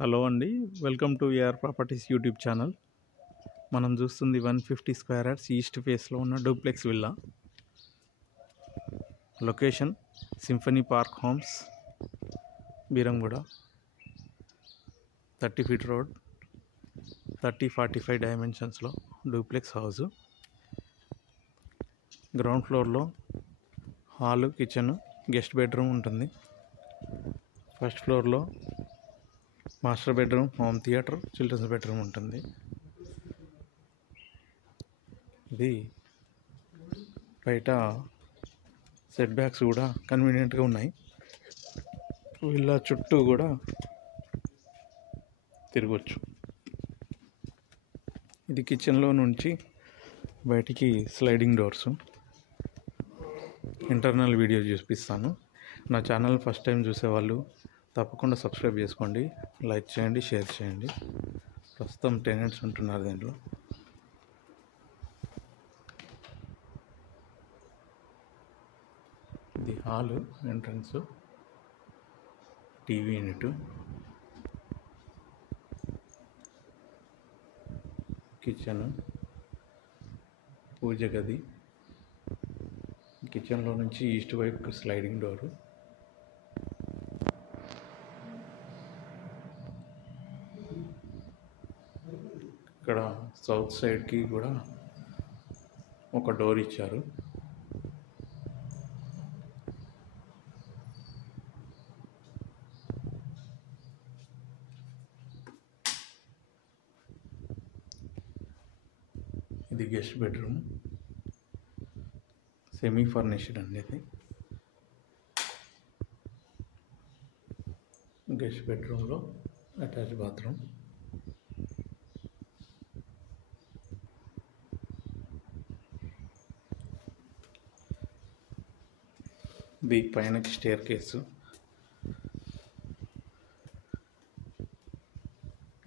Hello అండి, welcome to AR properties YouTube channel. మనం చూస్తుంది 150 స్క్వేర్ యార్డ్స్ ఈస్ట్ ఫేస్లో ఉన్న duplex villa. Location symphony park homes, Beeramguda. 30 feet road, 30-45 డైమెన్షన్స్లో డూప్లెక్స్ హౌస్. గ్రౌండ్ ఫ్లోర్లో హాలు, కిచెన్, గెస్ట్ బెడ్రూమ్ ఉంటుంది. First ఫ్లోర్లో master bedroom, home theatre, children's bedroom ఉంటుంది. ఇది బయట సెట్ బ్యాక్స్ కూడా కన్వీనియంట్గా ఉన్నాయి. విల్లా చుట్టూ కూడా తిరగచ్చు. ఇది కిచెన్లో నుంచి బయటికి స్లైడింగ్ డోర్స్. ఇంటర్నల్ వీడియో చూపిస్తాను. నా ఛానల్ ఫస్ట్ టైం చూసేవాళ్ళు తప్పకుండా సబ్స్క్రైబ్ చేసుకోండి, లైక్ చేయండి, షేర్ చేయండి. ప్రస్తుతం టెనెంట్స్ ఉంటున్నారు దీంట్లో. ఇది hall, entrance, TV unit, kitchen, పూజ గది. కిచెన్లో నుంచి ఈస్ట్ వైపుకి స్లైడింగ్ డోరు. ఇక్కడ సౌత్ సైడ్కి కూడా ఒక డోర్ ఇచ్చారు. ఇది గెస్ట్ బెడ్రూమ్, సెమీ ఫర్నిష్డ్ అండి. ఇది గెస్ట్ బెడ్రూమ్లో అటాచ్ బాత్రూమ్. ఇది పైనకి స్టేర్ కేసు.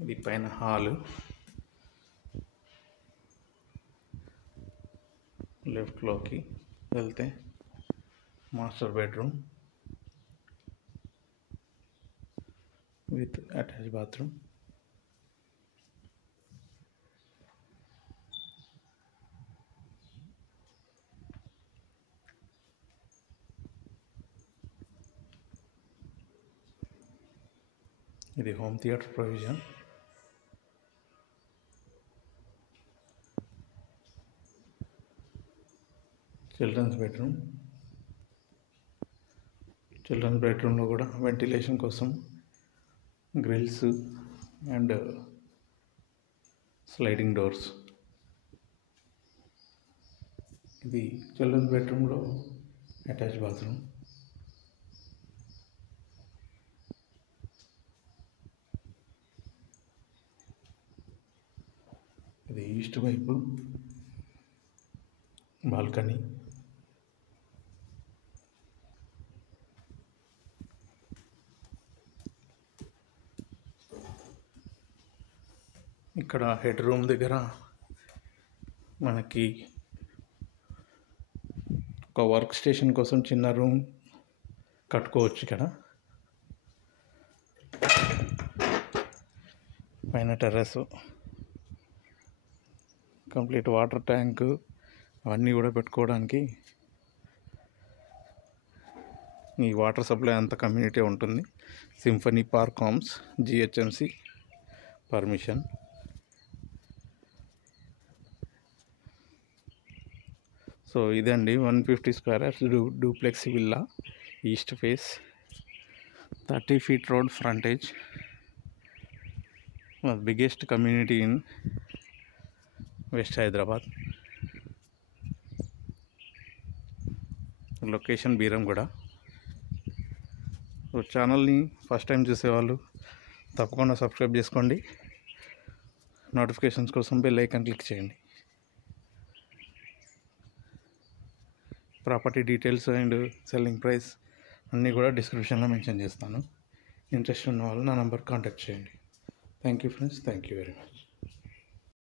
ఇది పైన హాలు. లెఫ్ట్లోకి వెళ్తే master bedroom with attach bathroom. ఇది home theatre provision. Children's bedroom. Children's బెడ్రూమ్లో కూడా వెంటిలేషన్ కోసం గ్రిల్స్ అండ్ స్లైడింగ్ డోర్స్. ఇది చిల్డ్రన్స్ బెడ్రూమ్లో అటాచ్ బాత్రూమ్. ఇది ఈస్ట్ వైపు బాల్కనీ. ఇక్కడ హెడ్ రూమ్ దగ్గర మనకి ఒక వర్క్ స్టేషన్ కోసం చిన్న రూమ్ కట్టుకోవచ్చు. ఇక్కడ పైన టెర్రస్, కంప్లీట్ వాటర్ ట్యాంకు అవన్నీ కూడా పెట్టుకోవడానికి ఈ వాటర్ సప్లై అంతా కమ్యూనిటీ ఉంటుంది. Symphony park homes, GHMC permission. So ఇదండి 150 square yards duplex villa, east face, 30 feet road frontage, biggest community in west Hyderabad. Location Beeramguda. So ఛానల్ని ఫస్ట్ టైం చూసేవాళ్ళు తప్పకుండా సబ్స్క్రైబ్ చేసుకోండి. నోటిఫికేషన్స్ కోసం బెల్ ఐకాన్ క్లిక్ చేయండి. Property details and selling price అన్నీ కూడా డిస్క్రిప్షన్లో మెన్షన్ చేస్తాను. ఇంట్రెస్ట్ ఉన్న వాళ్ళు నా నెంబర్ కాంటాక్ట్ చేయండి. Thank you friends, thank you very much.